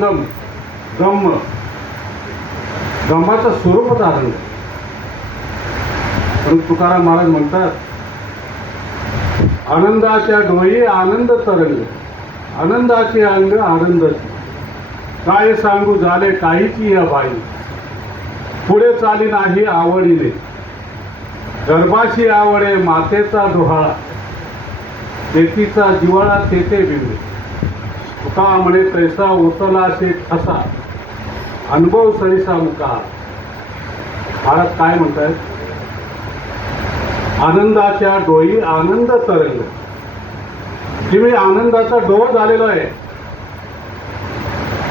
ब्रह्म ब्रह्माचं स्वरूप धारण पण तुकाराम महाराज म्हणतात आनंदाच्या डोळी आनंद तरंग आनंदाचे अंग आनंदाची काय सांगू झाले काहीची या बाई. पुढे चाली नाही आवडीने. गर्भाशी आवडे मातेचा डोहाळा शेतीचा जिवाळा तेथे बिंबे तुका म्हणे तैसा ओतला असे ठसा. अनुभव सरीसा मुका महाराज काय म्हणतायत आनंदाच्या डोई आनंद तरंग. की मी आनंदाचा डोह झालेलो आहे.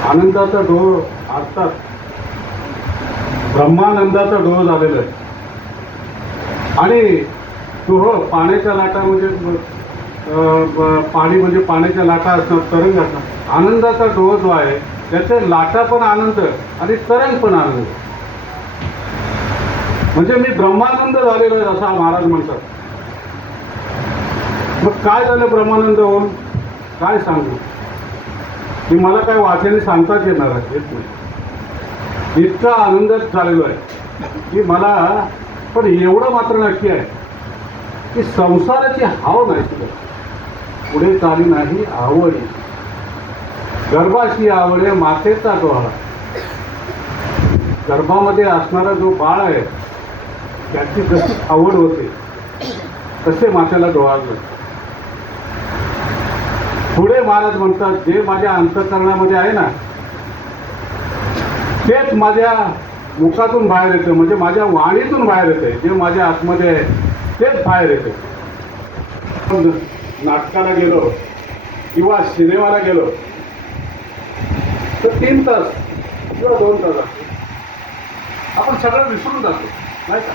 आनंदाचा डोह अर्थात ब्रह्मानंदाचा डोह झालेला आहे. आणि डोह हो, पाण्याच्या लाटा म्हणजे पाणी म्हणजे पाण्याच्या लाटा असतात तरंग असतात. आनंदाचा डोह जो आहे त्याचे लाटा पण आनंद आणि तरंग पण आनंद. म्हणजे मी ब्रह्मानंद झालेलो आहे असा महाराज म्हणतात. मग काय झालं ब्रह्मानंद होऊन? काय सांगू? की मला काय वाचेने सांगताच येणार आहे येत नाही. इतका आनंदात झालेलो आहे की मला पण एवढं मात्र नक्की आहे. की संसाराची हाव नाही. पुढे चाली नाही आवडी गर्भाशी आवडे मातेचा डोळा. गर्भामध्ये असणारा जो बाळ आहे त्याची जशी आवड होते तसे मातेला डोळावलं पुढे महाराज म्हणतात जे माझ्या अंतकरणामध्ये आहे ना तेच माझ्या मुखातून बाहेर येतं म्हणजे माझ्या वाणीतून बाहेर येते जे माझ्या आतमध्ये आहे. तेच बाहेर येते. नाटकाला गेलो किंवा सिनेमाला गेलो तर तीन तास किंवा दोन तास असतो आपण सगळं विसरून जातो नाही का?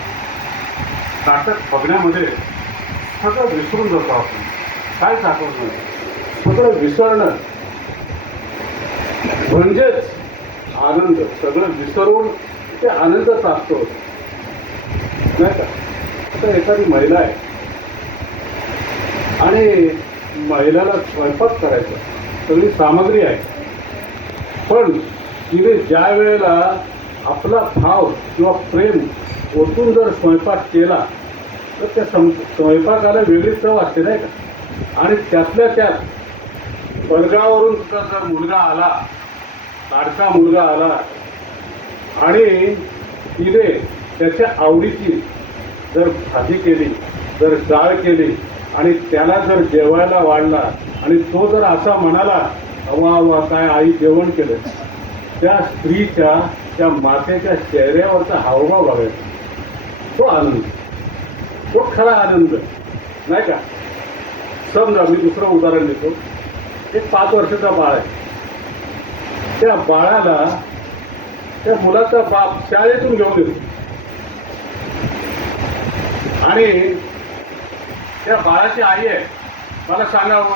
नाटक बघण्यामध्ये सगळं विसरून जातो आपण. काय साठवत सगळं विसरणं. म्हणजेच आनंद. सगळं विसरून ते आनंदच असतो नाही का? तर एखादी महिला आहे. आणि महिलाला स्वयंपाक करायचा सगळी सामग्री आहे. पण तिने ज्या वेळेला आपला भाव किंवा प्रेम ओतून जर स्वयंपाक केला तर त्या सं स्वयंपाकाला वेगळी चव असते नाही का? आणि त्यातल्या त्यात वर्गावरून सुद्धा जर मुलगा आला लाडका मुलगा आला आणि तिने त्याच्या आवडीची जर भाजी केली जर डाळ केली आणि त्याला जर जेवायला वाढला आणि तो जर असा म्हणाला वा वा काय आई जेवण केलं? त्या स्त्रीच्या त्या मातेच्या चेहऱ्यावरचा हावभाव बघायचा. तो आनंद. तो खरा आनंद. नाही का? समजा मी दुसरं उदाहरण देतो. एक पाच वर्षाचा बाळ आहे. त्या बाळाला त्या मुलाचा बाप शाळेतून घेऊन येतो. आणि त्या बाळाची आई आहे. मला सांगावं?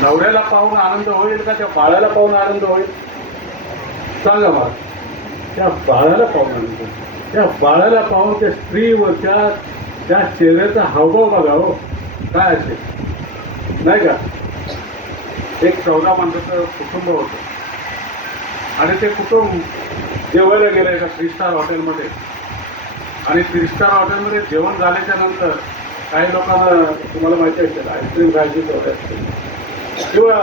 नवऱ्याला पाहून आनंद होईल का? त्या बाळाला पाहून आनंद होईल? सांगा मला त्या बाळाला पाहून आनंद होईल. त्या बाळाला पाहून त्या स्त्रीवरच्या त्या चेहऱ्याचा हावभाव बघा हो. काय असेल? नाही का? एक चौदा माणसाचं कुटुंब होतं. आणि ते कुटुंब जेवायला गेलं एका थ्री स्टार हॉटेलमध्ये आणि थ्री स्टार हॉटेलमध्ये जेवण झाल्याच्यानंतर काही लोकांना तुम्हाला माहिती असेल आईस्क्रीम खायची सवय असते. किंवा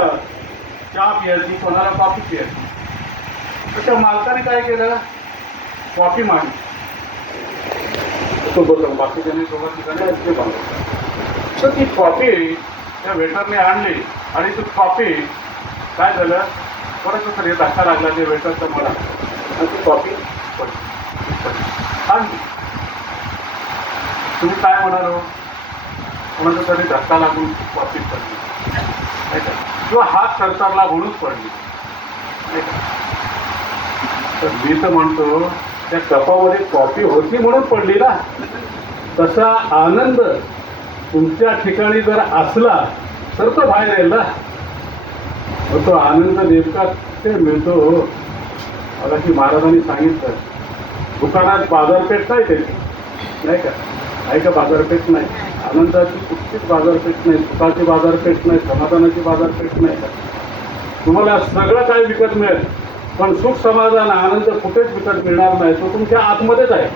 चहा प्यायची कोणाला कॉफी प्यायची. तर त्या मालकाने काय केलं? कॉफी मांडली तो बोलतो बाकीच्यानी सोबत ठिकाणी आईस्क्रीम मागवलं तर ती कॉफी त्या वेटरने आणली आणि ती कॉफी काय झालं? परत तरी धक्का लागला ते वेटरचा मला. आणि ती कॉफी पडली. आणली. तुम्ही काय म्हणाल हो? कोणाच्या तरी धक्का लागून कॉफी पडली. नाही का? किंवा हात सरकारला म्हणूनच पडली. नाही का? तर मी तर म्हणतो त्या कपामध्ये कॉपी होती म्हणून पडली ना. तसा आनंद तुमच्या ठिकाणी जर असला तर तो बाहेर येईल ना. तो आनंद नेमका ते मिळतो? मला की महाराजांनी सांगितलं दुकानात बाजारपेठ नाही त्याची? नाही का? आहे का बाजारपेठ नाही. आनंदाची कुठलीच बाजारपेठ नाही सुखाची बाजारपेठ नाही समाधानाची बाजारपेठ नाही. तुम्हाला सगळं काय विकत मिळेल. पण सुख समाधान आनंद कुठेच विकत मिळणार नाही. तो तुमच्या आतमध्येच आहे.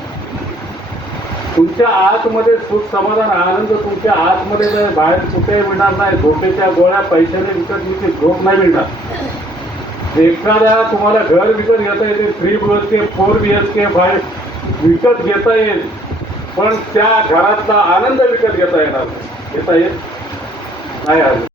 तुमच्या आतमध्ये सुख समाधान आनंद तुमच्या आतमध्ये नाही बाहेर कुठेही मिळणार नाही. झोपेच्या गोळ्या पैशाने विकत मिळते झोप नाही मिळणार. एखाद्या तुम्हाला घर विकत घेता येते three B H K four B H K five विकत घेता येईल. पण त्या घरातला आनंद विकत घेता येणार. घेता येत नाही आलं